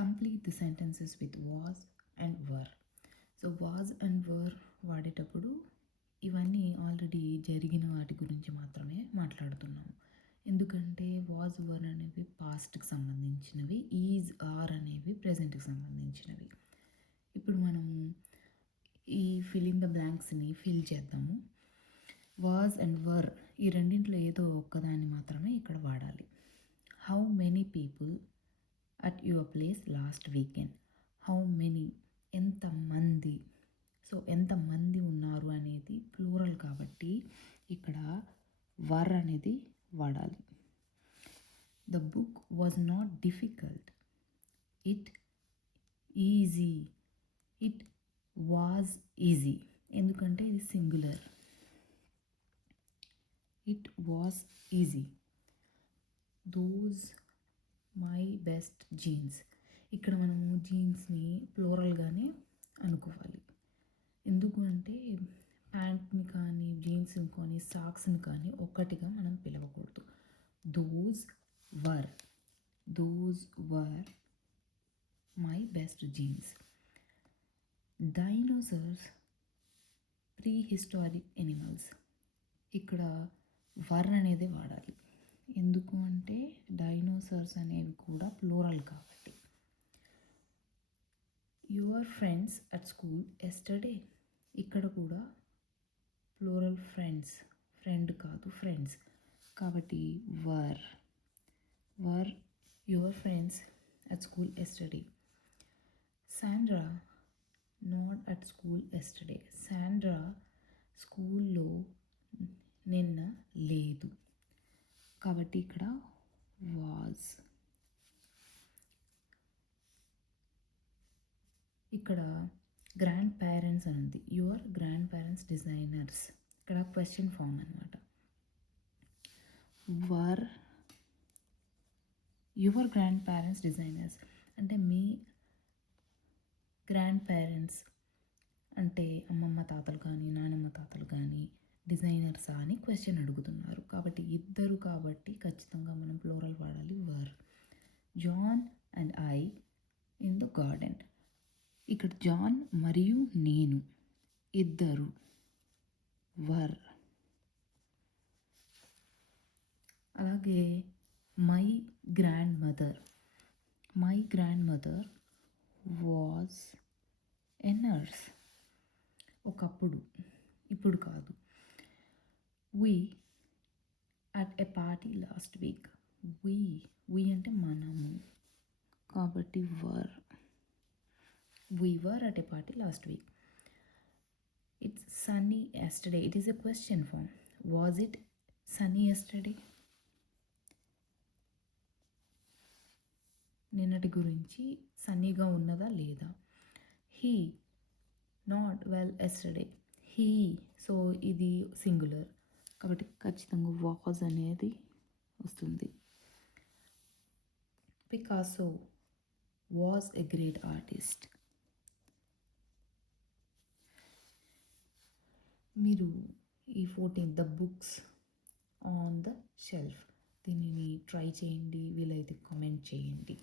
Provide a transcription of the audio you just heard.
Complete the sentences with was and were. So was and were వాడేటప్పుడు ఇవన్నీ already జరిగిన వాటి గురించి మాత్రమే మాట్లాడుతున్నాము. ఎందుకంటే వాజ్ వర్ అనేవి పాస్ట్కి సంబంధించినవి, ఈజ్ ఆర్ అనేవి ప్రజెంట్కి సంబంధించినవి. ఇప్పుడు మనము ఈ ఫిల్ ఇన్ ద బ్లాంక్స్ని ఫిల్ చేద్దాము. వాజ్ అండ్ వర్ ఈ రెండింటిలో ఏదో ఒక్కదాన్ని మాత్రమే ఇక్కడ వాడాలి. How many people at your place last weekend. How many ఎంతమంది. సో ఎంతమంది ఉన్నారు అనేది ప్లూరల్ కాబట్టి ఇక్కడ వర్ అనేది వాడాలి. The book was not difficult, it easy. It was easy ఎందుకంటే ఇది singular. It was easy. Those my best jeans. ఇక్కడ మనము జీన్స్ని ప్లూరల్గానే అనుకోవాలి. ఎందుకు అంటే ప్యాంట్ని కానీ జీన్స్ని కానీ సాక్స్ని కానీ ఒక్కటిగా మనం పిలవకూడదు. Those were my best jeans. Dinosaurs prehistoric animals. ఇక్కడ వర్ అనేది వాడాలి. ఎందుకు అంటే డైనోసార్స్ అనేవి కూడా ప్లూరల్ కాబట్టి. Your friends at school yesterday. ఇక్కడ కూడా ప్లూరల్ ఫ్రెండ్స్, ఫ్రెండ్ కాదు ఫ్రెండ్స్ కాబట్టి were your friends at school yesterday. Sandra not at school yesterday. Sandra స్కూల్లో నిన్న లేదు కాబట్టి ఇక్కడ వాజ్. ఇక్కడ గ్రాండ్ పేరెంట్స్ అని ఉంది. Your grand parents designers. ఇక్కడ క్వశ్చన్ ఫామ్ అనమాట. Were your grand parents designers అంటే మీ గ్రాండ్ పేరెంట్స్ అంటే అమ్మమ్మ తాతలు కానీ నానమ్మ తాతలు కానీ డిజైనర్సా అని క్వశ్చన్ అడుగుతున్నారు. కాబట్టి ఇద్దరు కాబట్టి ఖచ్చితంగా మనం ప్లూరల్ వాడాలి were. John and I in the garden. ఇక్కడ జాన్ మరియు నేను ఇద్దరు వర్. అలాగే my grandmother was a nurse. ఒకప్పుడు, ఇప్పుడు కాదు. we at a party last week. we అంటే మనము కాబట్టి వర్. we were at a party last week. It's sunny yesterday. It is a question form. Was it sunny yesterday? నిన్నటి గురించి సన్నీగా ఉన్నదా లేదా. he not well yesterday. he so ఇది singular కాబట్టి ఖచ్చితంగా వాజ్ అనేది వస్తుంది. Picasso was a great artist. మీరు ఈ 14 the books on the shelf దీనిని ట్రై చేయండి, వీలైతే కామెంట్ చేయండి.